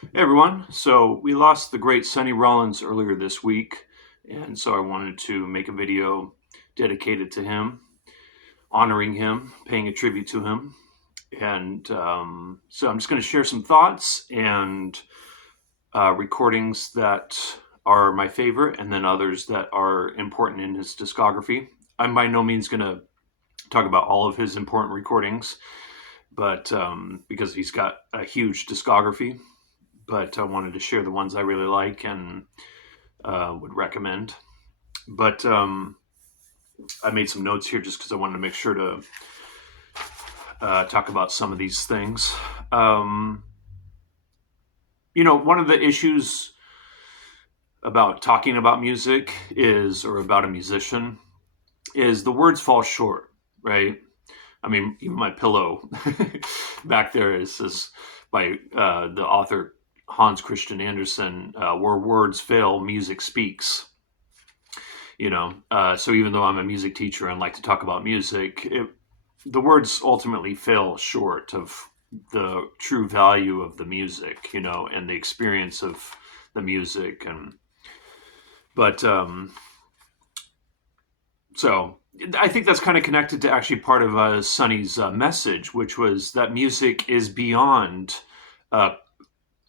Hey everyone. So we lost the great Sonny Rollins earlier this week, and so I wanted to make a video dedicated to him, honoring him, paying a tribute to him. And so I'm just going to share some thoughts and recordings that are my favorite, and then others that are important in his discography. I'm by no means going to talk about all of his important recordings, but because he's got a huge discography, but I wanted to share the ones I really like and would recommend. But I made some notes here just because I wanted to make sure to talk about some of these things. Um, one of the issues about talking about music is, or about a musician, is the words fall short, right? I mean, even my pillow back there is by the author Hans Christian Andersen, where words fail, music speaks. So even though I'm a music teacher and like to talk about music, the words ultimately fail short of the true value of the music, and the experience of the music. And but um so I think that's kind of connected to actually part of Sonny's message, which was that music is beyond uh,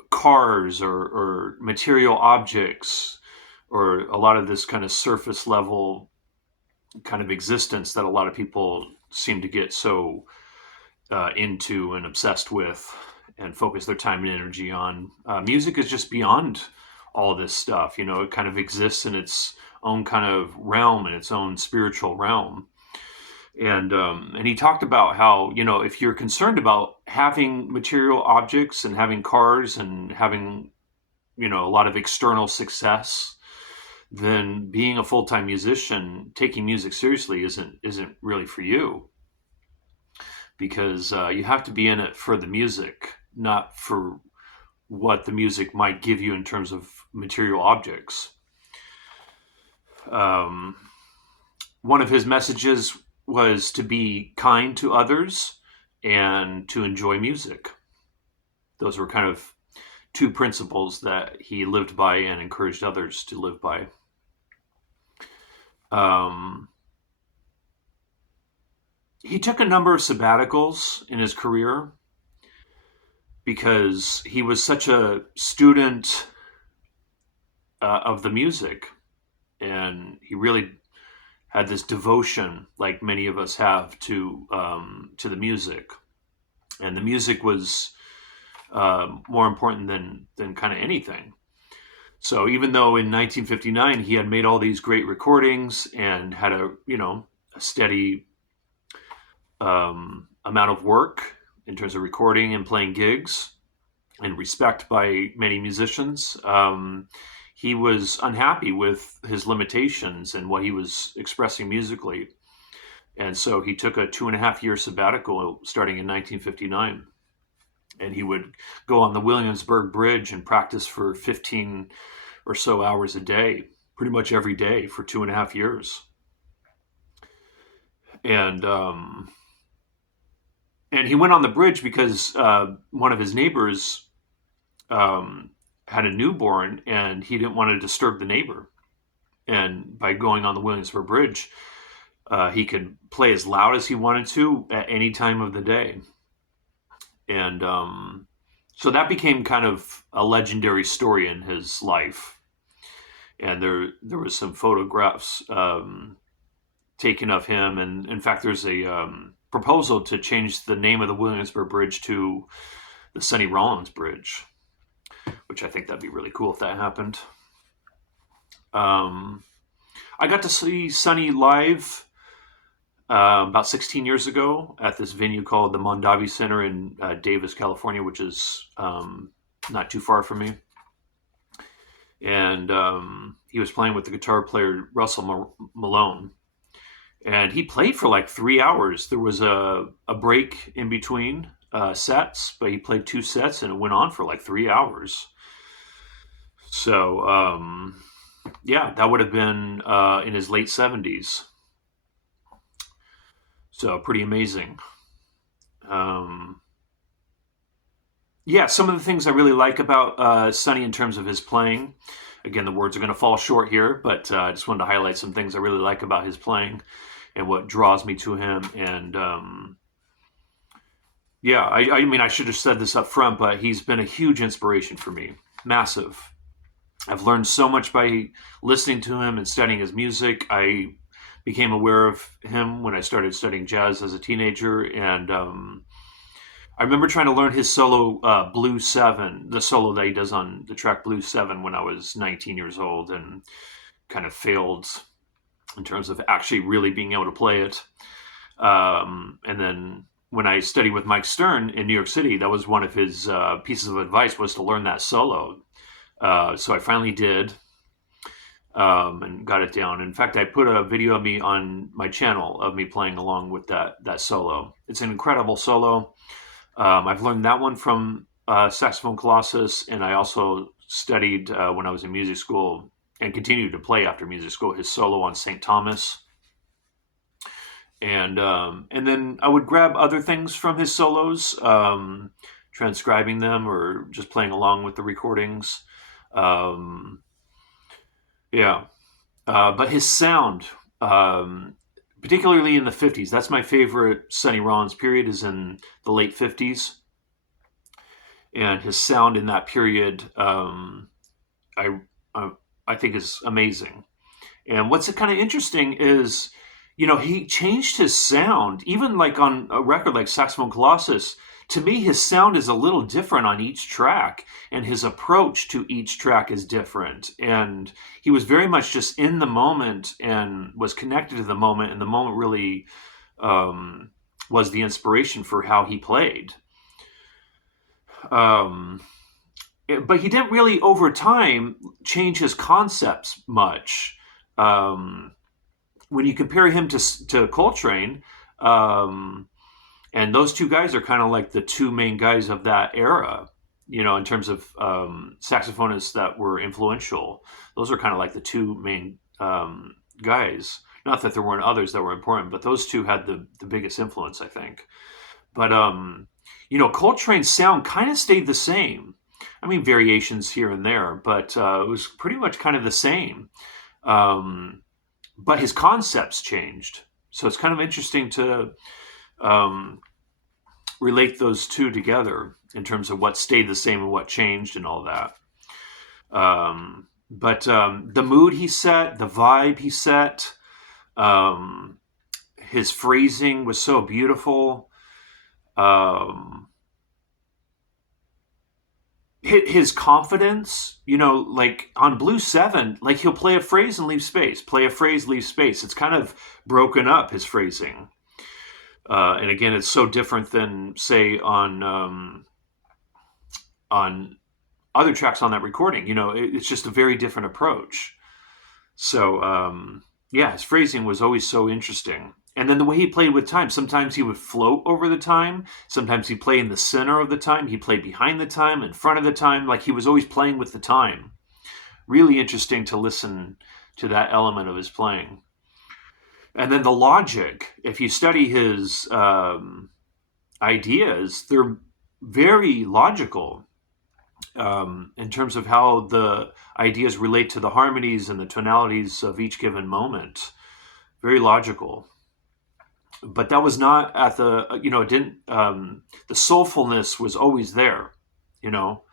cars or material objects, or a lot of this kind of surface level kind of existence that a lot of people seem to get so into and obsessed with and focus their time and energy on. Music is just beyond all this stuff. It kind of exists in its own kind of realm, in its own spiritual realm. And he talked about how, if you're concerned about having material objects and having cars and having, a lot of external success, then being a full-time musician, taking music seriously isn't really for you, because you have to be in it for the music, not for what the music might give you in terms of material objects. Um, One of his messages was to be kind to others and to enjoy music. Those were kind of two principles that he lived by and encouraged others to live by. Um, he took a number of sabbaticals in his career because he was such a student of the music, and he really had this devotion, like many of us have, to the music, and the music was more important than kind of anything. So even though in 1959 he had made all these great recordings and had a steady amount of work in terms of recording and playing gigs and respect by many musicians, he was unhappy with his limitations and what he was expressing musically. And so he took a 2.5 year sabbatical starting in 1959. And he would go on the Williamsburg Bridge and practice for 15 or so hours a day, pretty much every day for 2.5 years. And and he went on the bridge because one of his neighbors had a newborn, and he didn't want to disturb the neighbor. And by going on the Williamsburg Bridge, he could play as loud as he wanted to at any time of the day. And so that became kind of a legendary story in his life. And there was some photographs taken of him, and in fact, there's a proposal to change the name of the Williamsburg Bridge to the Sonny Rollins Bridge, which I think that'd be really cool if that happened. Um, I got to see Sonny live about 16 years ago at this venue called the Mondavi Center in Davis, California, which is not too far from me. And he was playing with the guitar player Russell Malone. And he played for like 3 hours. There was a break in between sets, but he played two sets and it went on for like 3 hours. So, yeah, that would have been in his late 70s. So, pretty amazing. Um, Yeah, some of the things I really like about Sonny in terms of his playing. Again, the words are going to fall short here, but I just wanted to highlight some things I really like about his playing and what draws me to him. And yeah, I mean, I should have said this up front, but he's been a huge inspiration for me. Massive. I've learned so much by listening to him and studying his music. I became aware of him when I started studying jazz as a teenager, and I remember trying to learn his solo Blue 7, the solo that he does on the track Blue 7 when I was 19 years old, and kind of failed in terms of actually really being able to play it. And then when I studied with Mike Stern in New York City, that was one of his pieces of advice was to learn that solo. So I finally did, and got it down. In fact, I put a video of me on my channel of me playing along with that solo. It's an incredible solo. I've learned that one from Saxophone Colossus, and I also studied when I was in music school and continued to play after music school his solo on St. Thomas. And then I would grab other things from his solos, transcribing them or just playing along with the recordings. Um, yeah, but his sound, um, particularly in the '50s, that's my favorite Sonny Rollins period. Is in the late '50s, and his sound in that period, I, I I think is amazing. And what's kind of interesting is, he changed his sound, even like on a record like Saxophone Colossus. To me, his sound is a little different on each track, and his approach to each track is different. And he was very much just in the moment and was connected to the moment, and the moment really um, was the inspiration for how he played. Um, but he didn't really, over time, change his concepts much. Um, when you compare him to Coltrane, um, and those two guys are kind of like the two main guys of that era, in terms of saxophonists that were influential. Those are kind of like the two main guys. Not that there weren't others that were important, but those two had the biggest influence, I think. But Coltrane's sound kind of stayed the same. I mean, variations here and there, but it was pretty much kind of the same. Um, but his concepts changed. So it's kind of interesting to um, relate those two together in terms of what stayed the same and what changed and all that. But the mood he set, the vibe he set, um, his phrasing was so beautiful. Um, his confidence, like on Blue 7, like he'll play a phrase and leave space, play a phrase, leave space. It's kind of broken up, his phrasing. And again, it's so different than, say, on other tracks on that recording. It's just a very different approach. So, yeah, his phrasing was always so interesting. And then the way he played with time, sometimes he would float over the time. Sometimes he'd play in the center of the time. He'd play behind the time, in front of the time. Like he was always playing with the time. Really interesting to listen to that element of his playing. And then the logic, if you study his ideas, they're very logical in terms of how the ideas relate to the harmonies and the tonalities of each given moment. Very logical. But that was not at it didn't, the soulfulness was always there, you know,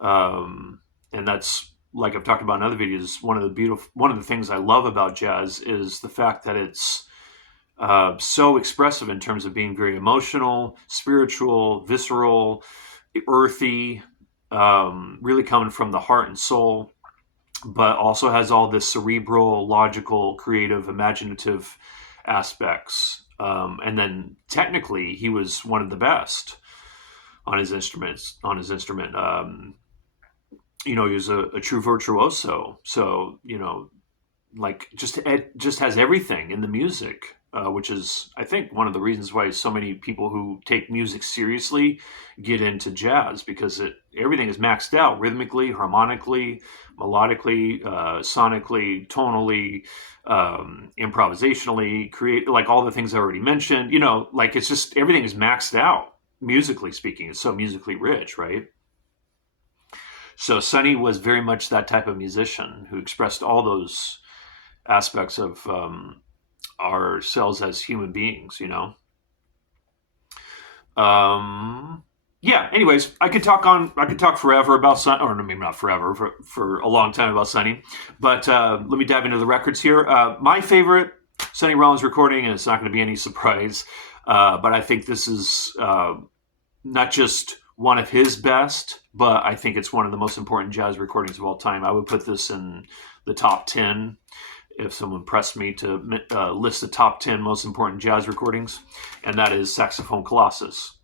and that's, like I've talked about in other videos, one of the things I love about jazz is the fact that it's so expressive in terms of being very emotional, spiritual, visceral, earthy, really coming from the heart and soul, but also has all this cerebral, logical, creative, imaginative aspects. And then technically, he was one of the best on his instruments. On his instrument, he was a true virtuoso. So like just has everything in the music, which is, I think, one of the reasons why so many people who take music seriously get into jazz, because everything is maxed out rhythmically, harmonically, melodically, sonically, tonally, improvisationally, create, like all the things I already mentioned. Like it's just everything is maxed out. musically speaking. It's so musically rich, right? So Sonny was very much that type of musician who expressed all those aspects of ourselves as human beings, you know. Um, yeah. Anyways, I could talk on. I could talk forever about Sonny, or maybe not forever, for a long time about Sonny. But let me dive into the records here. My favorite Sonny Rollins recording, and it's not going to be any surprise, but I think this is not just one of his best, but I think it's one of the most important jazz recordings of all time. I would put this in the top 10 if someone pressed me to list the top 10 most important jazz recordings, and that is Saxophone Colossus.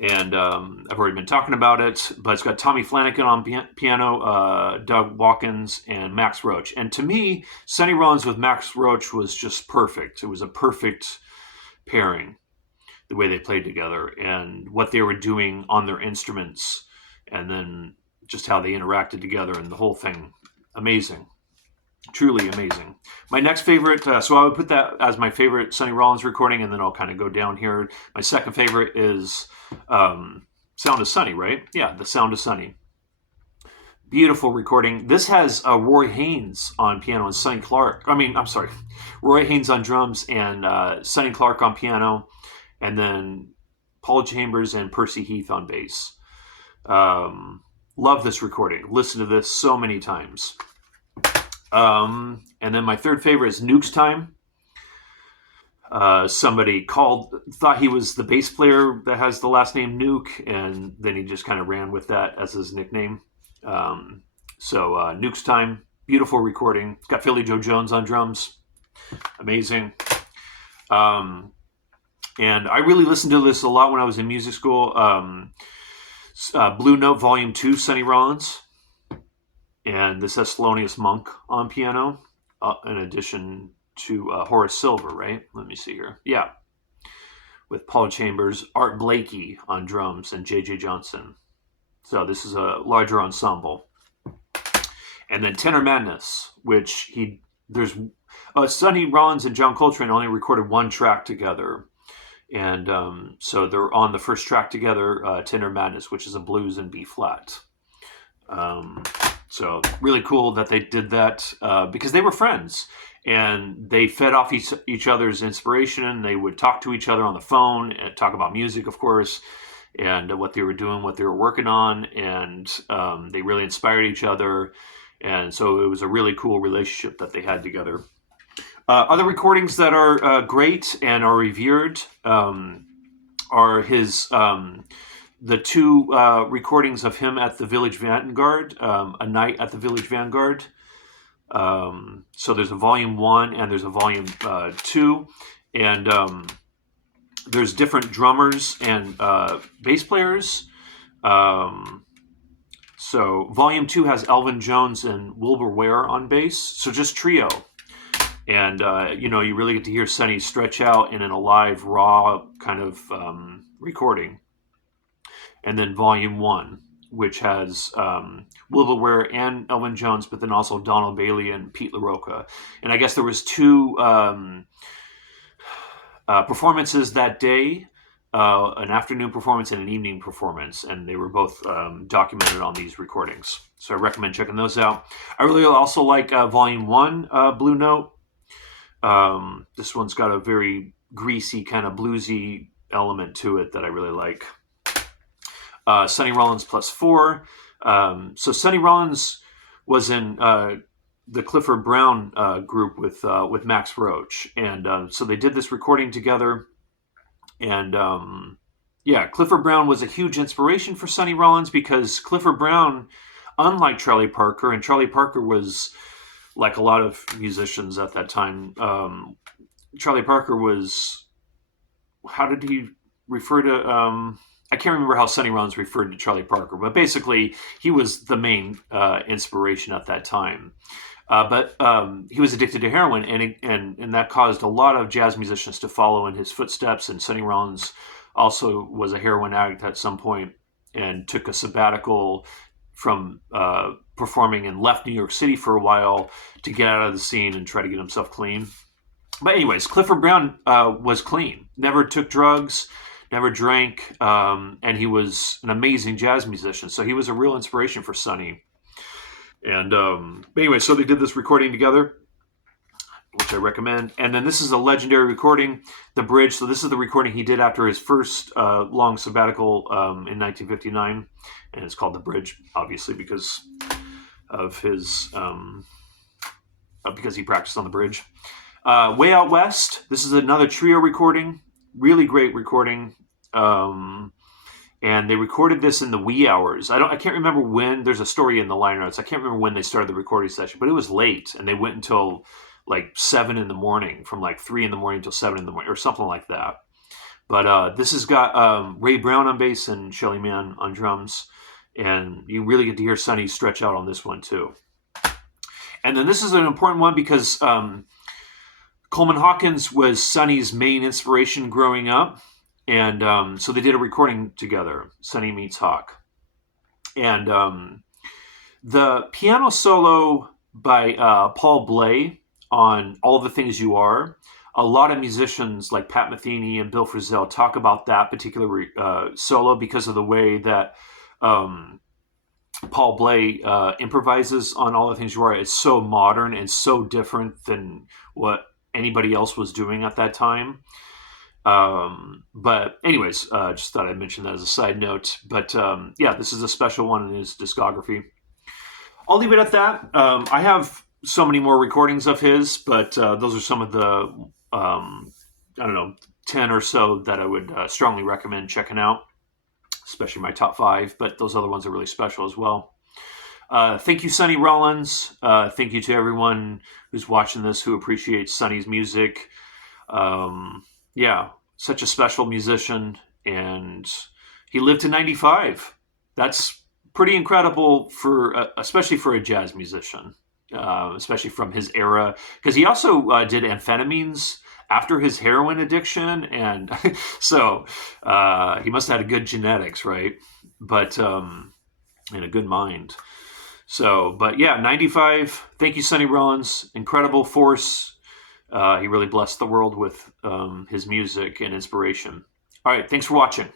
And I've already been talking about it, but it's got Tommy Flanagan on piano, Doug Watkins, and Max Roach. And to me, Sonny Rollins with Max Roach was just perfect. It was a perfect pairing, the way they played together and what they were doing on their instruments, and then just how they interacted together and the whole thing. Amazing. Truly amazing. My next favorite, so I would put that as my favorite Sonny Rollins recording, and then I'll kind of go down here. My second favorite is Sound of Sonny, right? Yeah, The Sound of Sonny. Beautiful recording. This has Roy Haynes on piano and Sonny Clark. I'm sorry, Roy Haynes on drums and Sonny Clark on piano, and then Paul Chambers and Percy Heath on bass. Love this recording. Listen to this so many times. And then my third favorite is Nuke's Time. Somebody thought he was the bass player that has the last name Nuke, and then he just kind of ran with that as his nickname. Nuke's Time, beautiful recording. It's got Philly Joe Jones on drums. Amazing. And I really listened to this a lot when I was in music school. Blue Note Volume 2, Sonny Rollins. And this has Thelonious Monk on piano, in addition to Horace Silver, right? Let me see here. Yeah. With Paul Chambers, Art Blakey on drums, and J.J. Johnson. So this is a larger ensemble. And then Tenor Madness, which Sonny Rollins and John Coltrane only recorded one track together. And so they're on the first track together, Tenor Madness, which is a blues in B flat. So really cool that they did that because they were friends and they fed off each other's inspiration. They would talk to each other on the phone and talk about music, of course, and what they were doing, what they were working on. And they really inspired each other. And so it was a really cool relationship that they had together. Other recordings that are great and are revered are his... the two recordings of him at the Village Vanguard, A Night at the Village Vanguard. So there's a volume 1 and there's a volume 2. And there's different drummers and bass players. So volume 2 has Elvin Jones and Wilbur Ware on bass. So just trio. And, you really get to hear Sonny stretch out in an alive, raw kind of recording. And then volume 1, which has Wilbur Ware and Elvin Jones, but then also Donald Bailey and Pete LaRocca. And I guess there was two performances that day, an afternoon performance and an evening performance, and they were both documented on these recordings. So I recommend checking those out. I really also like volume 1, Blue Note. This one's got a very greasy, kind of bluesy element to it that I really like. Sonny Rollins plus 4. So Sonny Rollins was in the Clifford Brown group with Max Roach, and so they did this recording together. And Clifford Brown was a huge inspiration for Sonny Rollins because Clifford Brown, unlike Charlie Parker, and Charlie Parker was like a lot of musicians at that time. Charlie Parker was, how did he refer to? I can't remember how Sonny Rollins referred to Charlie Parker, but basically he was the main inspiration at that time. But he was addicted to heroin, and that caused a lot of jazz musicians to follow in his footsteps. And Sonny Rollins also was a heroin addict at some point and took a sabbatical from performing and left New York City for a while to get out of the scene and try to get himself clean. But anyways, Clifford Brown was clean, never took drugs, never drank, and he was an amazing jazz musician. So he was a real inspiration for Sonny. And anyway, so they did this recording together, which I recommend. And then this is a legendary recording, The Bridge. So this is the recording he did after his first long sabbatical in 1959, and it's called The Bridge, obviously because of his because he practiced on the bridge. Way Out West. This is another trio recording, really great recording. And they recorded this in the wee hours. I can't remember when. There's a story in the liner notes. I can't remember when they started the recording session, but it was late, and they went until like 7 in the morning, from like 3 in the morning until 7 in the morning, or something like that. But this has got Ray Brown on bass and Shelly Manne on drums, and you really get to hear Sonny stretch out on this one too. And then this is an important one because Coleman Hawkins was Sonny's main inspiration growing up. And so they did a recording together, Sonny meets Hawk. And the piano solo by Paul Bley on All the Things You Are, a lot of musicians like Pat Metheny and Bill Frisell talk about that particular solo because of the way that Paul Bley improvises on All the Things You Are. It's so modern and so different than what anybody else was doing at that time. But anyways, just thought I'd mention that as a side note. But yeah, this is a special one in his discography. I'll leave it at that. I have so many more recordings of his, but those are some of the, I don't know, 10 or so that I would strongly recommend checking out, especially my top 5. But those other ones are really special as well. Thank you, Sonny Rollins. Thank you to everyone who's watching this who appreciates Sonny's music. Yeah, such a special musician, and he lived to 95. That's pretty incredible for, especially for a jazz musician, especially from his era, because he also did amphetamines after his heroin addiction, and so he must have had a good genetics, right? But and a good mind. So, but yeah, 95. Thank you, Sonny Rollins. Incredible force. He really blessed the world with his music and inspiration. All right, thanks for watching.